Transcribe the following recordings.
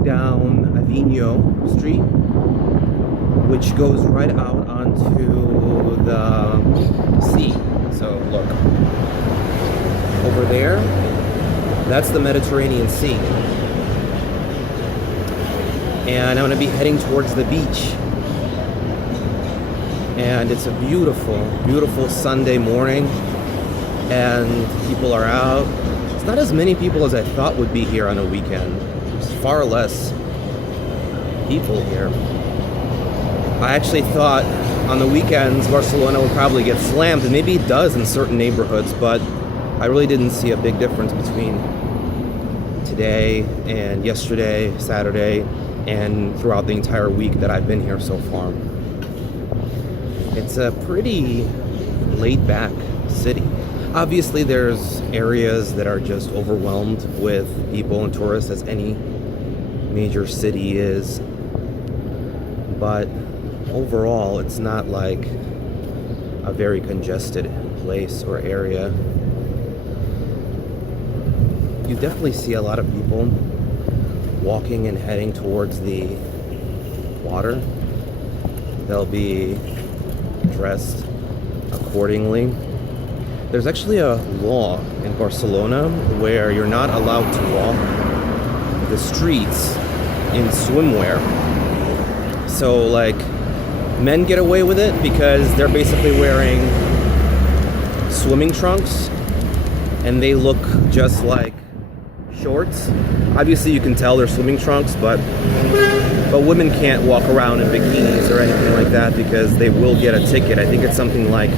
walking down Avigno Street, which goes right out onto the sea. So look, over there, that's the Mediterranean Sea. And I'm going to be heading towards the beach. And it's a beautiful, beautiful Sunday morning. And people are out. It's not as many people as I thought would be here on a weekend. There's far less people here. I actually thought on the weekends Barcelona would probably get slammed, and maybe it does in certain neighborhoods, but I really didn't see a big difference between today and yesterday, Saturday, and throughout the entire week that I've been here so far. It's a pretty laid-back city. Obviously, there's areas that are just overwhelmed with people and tourists, as any major city is. But overall, it's not like a very congested place or area. You definitely see a lot of people walking and heading towards the water. They'll be dressed accordingly. There's actually a law in Barcelona where you're not allowed to walk the streets in swimwear. So like men get away with it because they're basically wearing swimming trunks and they look just like shorts. Obviously you can tell they're swimming trunks, but women can't walk around in bikinis or anything like that because they will get a ticket. I think it's something like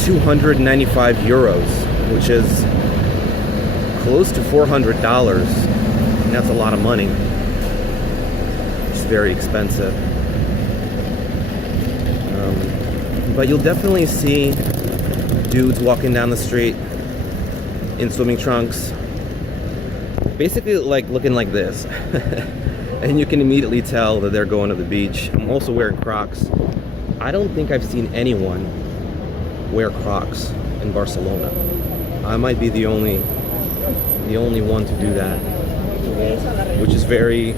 295 euros, which is close to $400, and that's a lot of money. It's very expensive. But you'll definitely see dudes walking down the street in swimming trunks, basically like looking like this. And you can immediately tell that they're going to the beach. I'm also wearing Crocs. I don't think I've seen anyone wear Crocs in Barcelona. I might be the only one to do that, which is very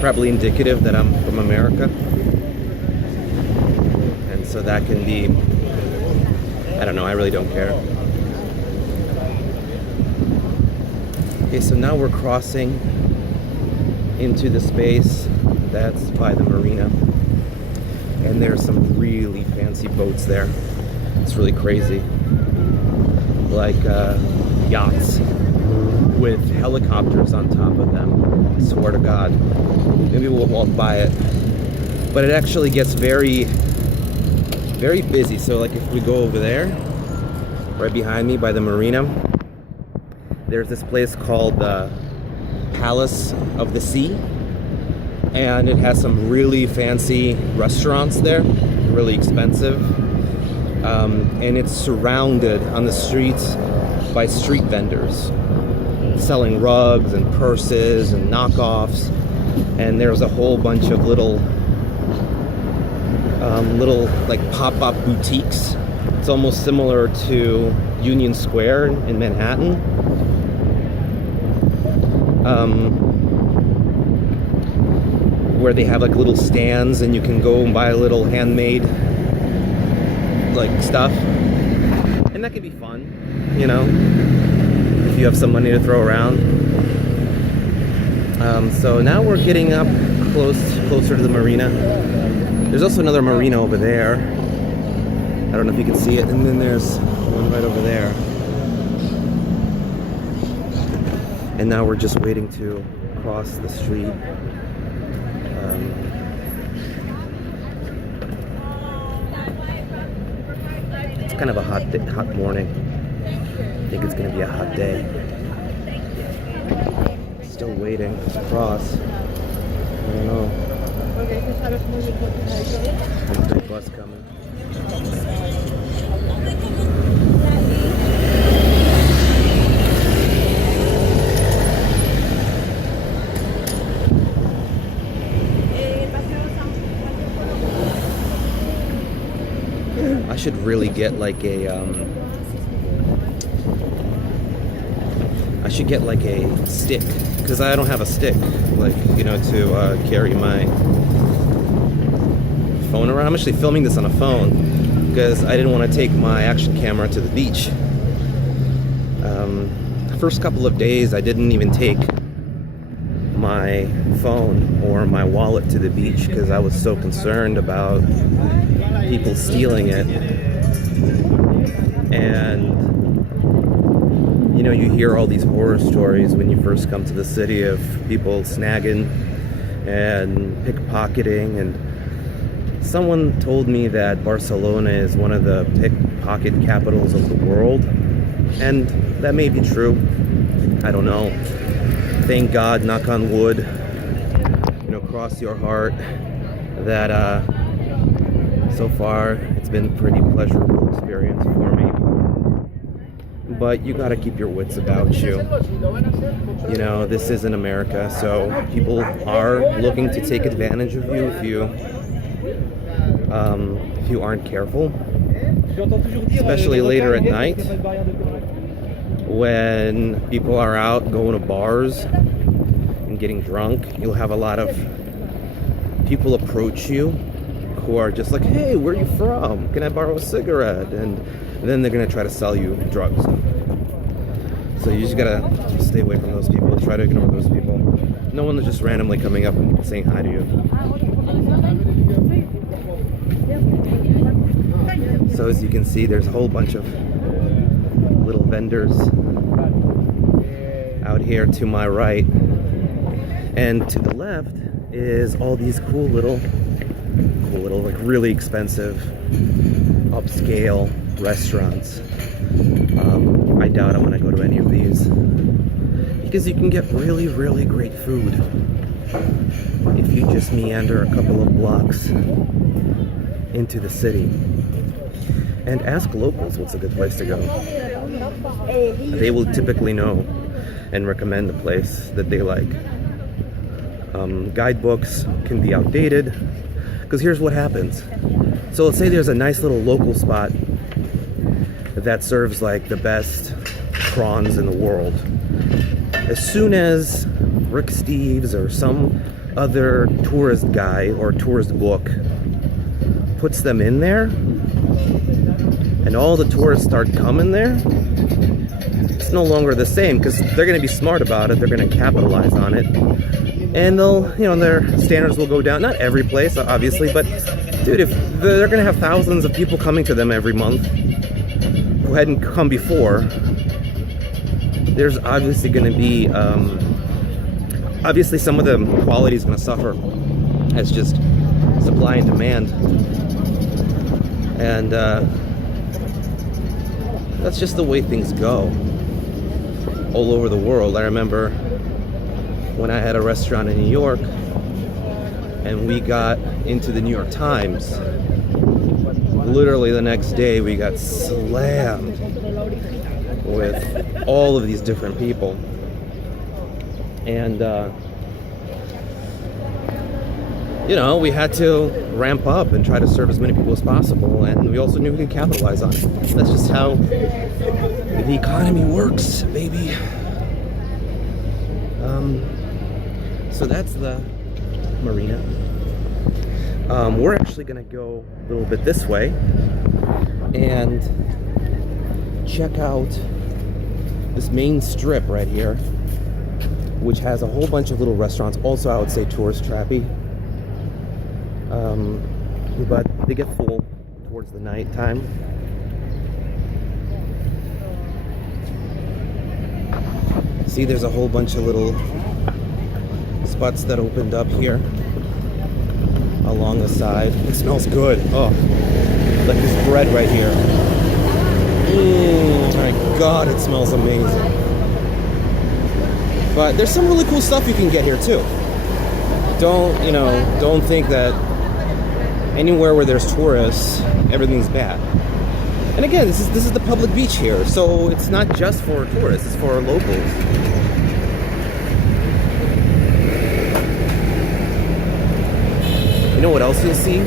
probably indicative that I'm from America, and so that can be, I don't know, I really don't care. Okay, so now we're crossing into the space that's by the marina. And there's some really fancy boats there. It's really crazy. Like yachts with helicopters on top of them. I swear to God. Maybe we'll walk by it. But it actually gets very, very busy. So like if we go over there, right behind me by the marina, there's this place called the Palace of the Sea. And it has some really fancy restaurants there, really expensive. And it's surrounded on the streets by street vendors selling rugs and purses and knockoffs. And there's a whole bunch of little like pop-up boutiques. It's almost similar to Union Square in Manhattan. Where they have like little stands and you can go and buy a little handmade like stuff, and that can be fun, you know, if you have some money to throw around. So now we're getting up closer to the marina. There's also another marina over there. I don't know if you can see it, and then there's one right over there. And now we're just waiting to cross the street. It's kind of a hot morning. I think it's going to be a hot day. Still waiting to cross. I don't know. There's a bus coming. I should really get like a I should get like a stick, because I don't have a stick, like, you know, to carry my phone around. I'm actually filming this on a phone because I didn't want to take my action camera to the beach. First couple of days I didn't even take my phone or my wallet to the beach because I was so concerned about people stealing it. And you know, you hear all these horror stories when you first come to the city of people snagging and pickpocketing, and someone told me that Barcelona is one of the pickpocket capitals of the world, and that may be true. I don't know. Thank God, knock on wood, you know, cross your heart, that so far it's been a pretty pleasurable experience for me. But you gotta keep your wits about you. You know, this isn't America, so people are looking to take advantage of you if you aren't careful. Especially later at night, when people are out going to bars and getting drunk. You'll have a lot of people approach you who are just like, hey, where are you from? Can I borrow a cigarette? And then they're gonna try to sell you drugs. So you just gotta stay away from those people. Try to ignore those people. No one is just randomly coming up and saying hi to you. So as you can see, there's a whole bunch of little vendors out here to my right, and to the left is all these cool little like really expensive upscale restaurants. I doubt I'm gonna go to any of these because you can get really, really great food if you just meander a couple of blocks into the city and ask locals what's a good place to go. They will typically know and recommend the place that they like. Guidebooks can be outdated, because here's what happens. So let's say there's a nice little local spot that serves like the best prawns in the world. As soon as Rick Steves or some other tourist guy or tourist book puts them in there, and all the tourists start coming there, it's no longer the same, because they're going to be smart about it. They're going to capitalize on it, and they'll, you know, their standards will go down. Not every place, obviously, but dude, if they're going to have thousands of people coming to them every month who hadn't come before, there's obviously going to be obviously some of the quality is going to suffer. It's just supply and demand, and that's just the way things go all over the world. I remember when I had a restaurant in New York and we got into the New York Times, literally the next day we got slammed with all of these different people. And you know, we had to ramp up and try to serve as many people as possible, and we also knew we could capitalize on it. That's just how the economy works, baby. So that's the marina. We're actually gonna go a little bit this way and check out this main strip right here, which has a whole bunch of little restaurants. Also, I would say tourist trappy. But they get full towards the night time. See, there's a whole bunch of little spots that opened up here along the side. It smells good. Oh, like this bread right here. My God, it smells amazing. But there's some really cool stuff you can get here too. Don't think that anywhere where there's tourists, everything's bad. And again, this is the public beach here, so it's not just for tourists, it's for locals. You know what else you'll see?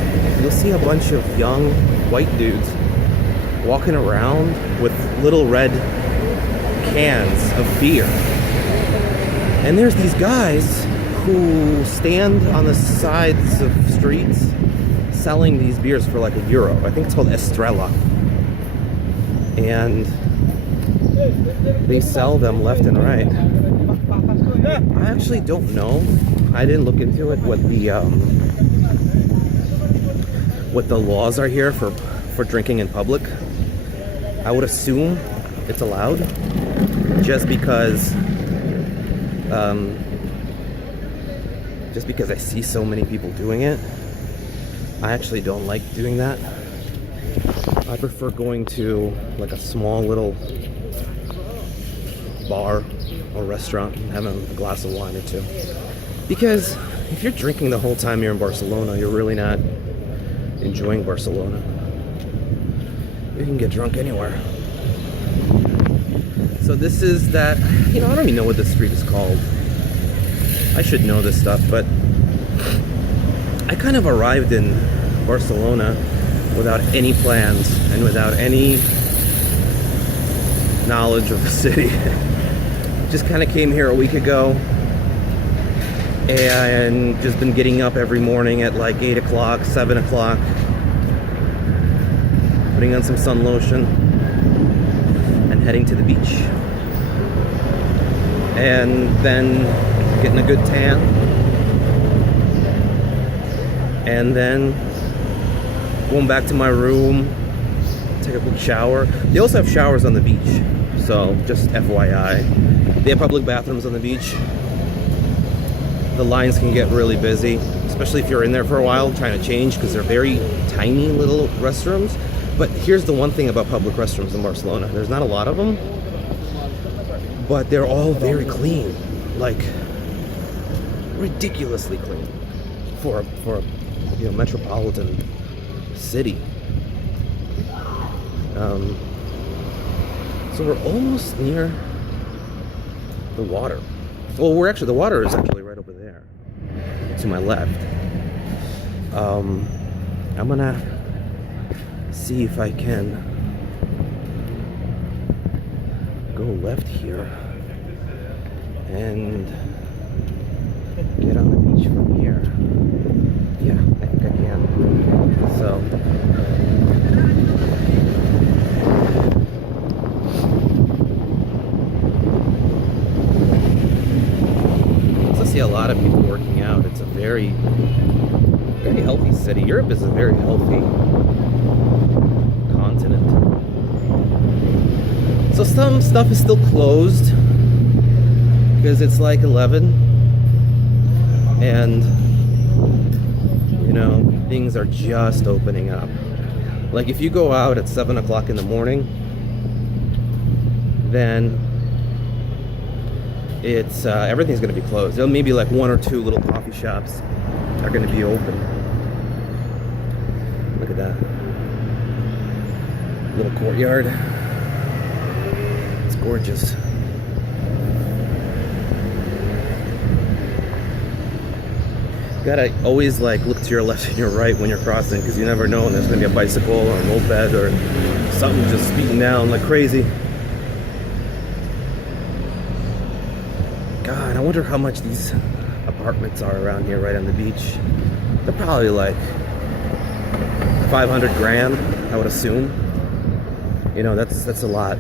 You'll see a bunch of young white dudes walking around with little red cans of beer. And there's these guys who stand on the sides of streets selling these beers for like €1. I think it's called Estrella. And they sell them left and right. I actually don't know. I didn't look into it what the laws are here for drinking in public. I would assume it's allowed, just because I see so many people doing it. I actually don't like doing that. I prefer going to like a small little bar or restaurant and having a glass of wine or two. Because if you're drinking the whole time you're in Barcelona, you're really not enjoying Barcelona. You can get drunk anywhere. So this is that, I don't even know what this street is called. I should know this stuff, but I kind of arrived in Barcelona without any plans and without any knowledge of the city. Just kind of came here a week ago and just been getting up every morning at like 8 o'clock, 7 o'clock, putting on some sun lotion and heading to the beach. And then getting a good tan. And then going back to my room, take a quick shower. They also have showers on the beach, so just FYI. They have public bathrooms on the beach. The lines can get really busy, especially if you're in there for a while trying to change, because they're very tiny little restrooms. But here's the one thing about public restrooms in Barcelona. There's not a lot of them, but they're all very clean. Like, ridiculously clean for a metropolitan city. So we're almost near the water. Well, the water is actually right over there to my left. I'm gonna see if I can go left here and get on the beach from here. Yeah, I think I can. So I see a lot of people working out. It's a very, very healthy city. Europe is a very healthy continent. So some stuff is still closed because it's like 11 and things are just opening up. Like if you go out at 7 o'clock in the morning, then it's everything's going to be closed. There may be like 1 or 2 little coffee shops are going to be open. Look at that little courtyard. It's gorgeous. Gotta always like look to your left and your right when you're crossing, because you never know when there's gonna be a bicycle or a moped or something just speeding down like crazy. God, I wonder how much these apartments are around here right on the beach. They're probably like 500 grand, I would assume. That's a lot.